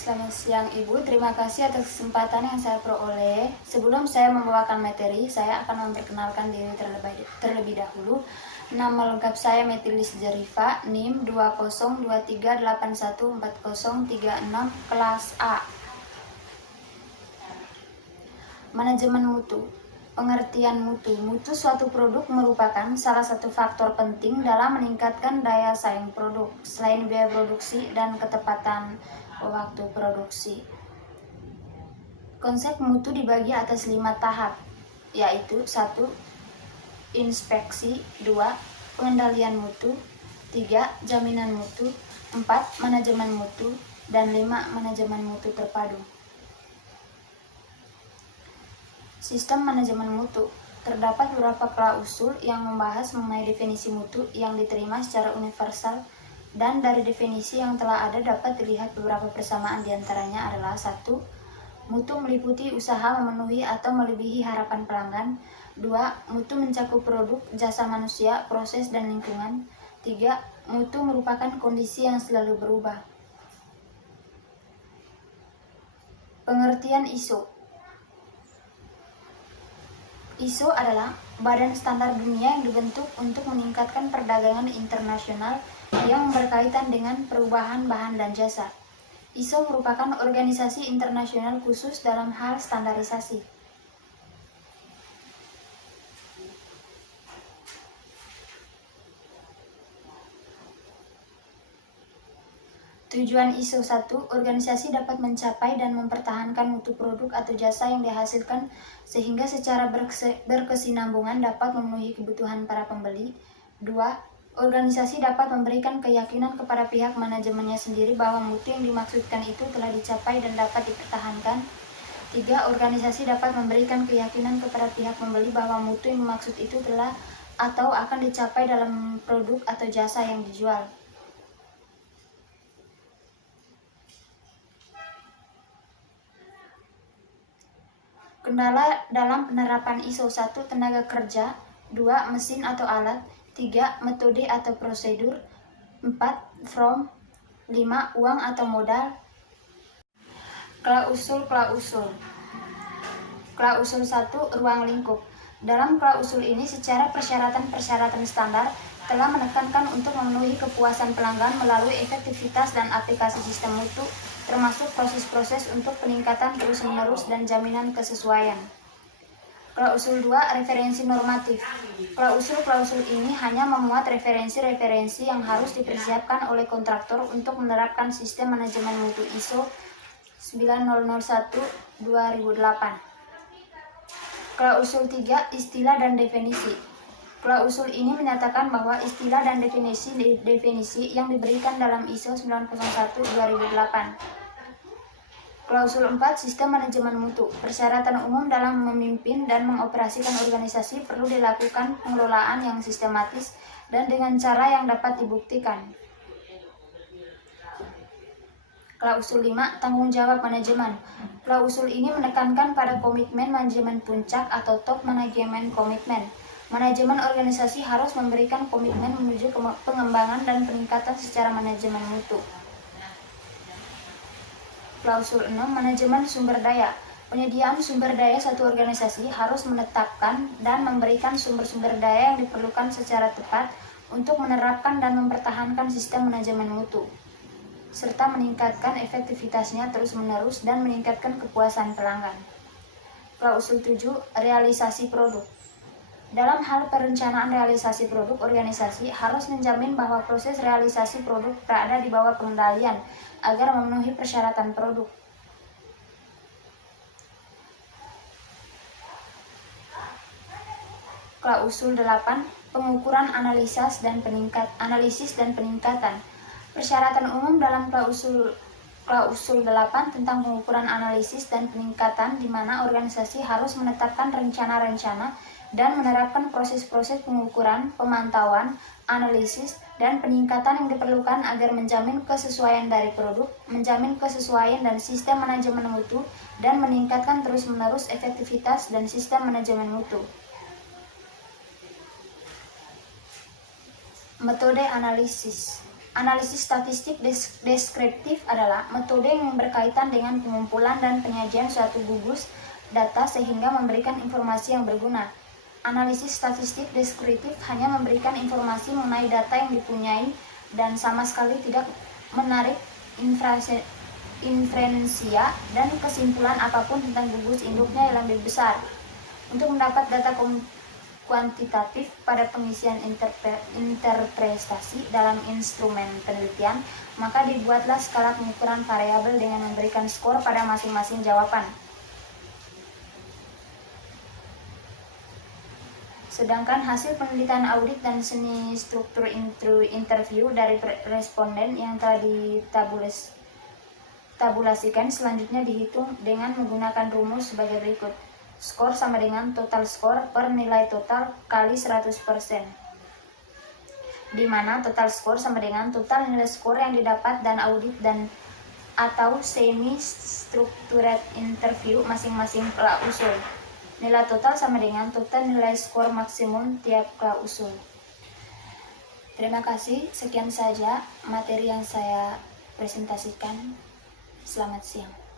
Selamat siang Ibu, terima kasih atas kesempatan yang saya peroleh. Sebelum saya membawakan materi, saya akan memperkenalkan diri terlebih dahulu. Nama lengkap saya Metilis Jarifa, NIM 2023814036, kelas A. Manajemen mutu. Pengertian mutu. Mutu suatu produk merupakan salah satu faktor penting dalam meningkatkan daya saing produk, selain biaya produksi dan ketepatan waktu produksi. Konsep mutu dibagi atas 5 tahap, yaitu 1. Inspeksi, 2. Pengendalian mutu, 3. Jaminan mutu, 4. Manajemen mutu, dan 5. Manajemen mutu terpadu. Sistem manajemen mutu. Terdapat beberapa klausul yang membahas mengenai definisi mutu yang diterima secara universal, dan dari definisi yang telah ada dapat dilihat beberapa persamaan diantaranya adalah 1. Mutu meliputi usaha memenuhi atau melebihi harapan pelanggan. 2. Mutu mencakup produk, jasa manusia, proses, dan lingkungan. 3. Mutu merupakan kondisi yang selalu berubah. Pengertian ISO. ISO adalah badan standar dunia yang dibentuk untuk meningkatkan perdagangan internasional yang berkaitan dengan perubahan bahan dan jasa. ISO merupakan organisasi internasional khusus dalam hal standarisasi. Tujuan ISO 1, organisasi dapat mencapai dan mempertahankan mutu produk atau jasa yang dihasilkan sehingga secara berkesinambungan dapat memenuhi kebutuhan para pembeli. 2. Organisasi dapat memberikan keyakinan kepada pihak manajemennya sendiri bahwa mutu yang dimaksudkan itu telah dicapai dan dapat dipertahankan. 3. Organisasi dapat memberikan keyakinan kepada pihak pembeli bahwa mutu yang dimaksud itu telah atau akan dicapai dalam produk atau jasa yang dijual. Kendala dalam penerapan ISO 1, tenaga kerja. 2. Mesin atau alat. 3. Metode atau prosedur. 4. From. 5. Uang atau modal. Klausul. Klausul 1, ruang lingkup. Dalam klausul ini secara persyaratan standar telah menekankan untuk memenuhi kepuasan pelanggan melalui efektivitas dan aplikasi sistem mutu, termasuk proses-proses untuk peningkatan terus-menerus dan jaminan kesesuaian. Klausul 2, referensi normatif. Klausul ini hanya memuat referensi-referensi yang harus dipersiapkan oleh kontraktor untuk menerapkan sistem manajemen mutu ISO 9001-2008. Klausul 3, istilah dan definisi. Klausul ini menyatakan bahwa istilah dan definisi yang diberikan dalam ISO 9001-2008. Klausul 4, sistem manajemen mutu. Persyaratan umum dalam memimpin dan mengoperasikan organisasi perlu dilakukan pengelolaan yang sistematis dan dengan cara yang dapat dibuktikan. Klausul 5, tanggung jawab manajemen. Klausul ini menekankan pada komitmen manajemen puncak atau top management commitment. Manajemen organisasi harus memberikan komitmen menuju pengembangan dan peningkatan secara manajemen mutu. Klausul 6, manajemen sumber daya. Penyediaan sumber daya satu organisasi harus menetapkan dan memberikan sumber-sumber daya yang diperlukan secara tepat untuk menerapkan dan mempertahankan sistem manajemen mutu, serta meningkatkan efektivitasnya terus-menerus dan meningkatkan kepuasan pelanggan. Klausul 7, realisasi produk. Dalam hal perencanaan realisasi produk, organisasi harus menjamin bahwa proses realisasi produk berada di bawah pengendalian agar memenuhi persyaratan produk. Klausul 8, pengukuran analisis dan peningkatan. Persyaratan umum dalam klausul 8 tentang pengukuran analisis dan peningkatan, di mana organisasi harus menetapkan rencana-rencana dan menerapkan proses-proses pengukuran, pemantauan, analisis, dan peningkatan yang diperlukan agar menjamin kesesuaian dari produk, menjamin kesesuaian dan sistem manajemen mutu, dan meningkatkan terus-menerus efektivitas dan sistem manajemen mutu. Metode analisis. Analisis statistik deskriptif adalah metode yang berkaitan dengan pengumpulan dan penyajian suatu gugus data sehingga memberikan informasi yang berguna. Analisis statistik deskriptif hanya memberikan informasi mengenai data yang dipunyai dan sama sekali tidak menarik inferensia dan kesimpulan apapun tentang gugus induknya yang lebih besar. Untuk mendapat data kuantitatif pada pengisian interpretasi dalam instrumen penelitian, maka dibuatlah skala pengukuran variabel dengan memberikan skor pada masing-masing jawaban. Sedangkan hasil penelitian audit dan seni struktur interview dari responden yang telah ditabulasikan selanjutnya dihitung dengan menggunakan rumus sebagai berikut. Skor sama dengan total skor per nilai total kali 100%, di mana total skor sama dengan total nilai skor yang didapat dan audit dan atau semi-structured interview masing-masing klausul. Nilai total sama dengan total nilai skor maksimum tiap klausul. Terima kasih, sekian saja materi yang saya presentasikan. Selamat siang.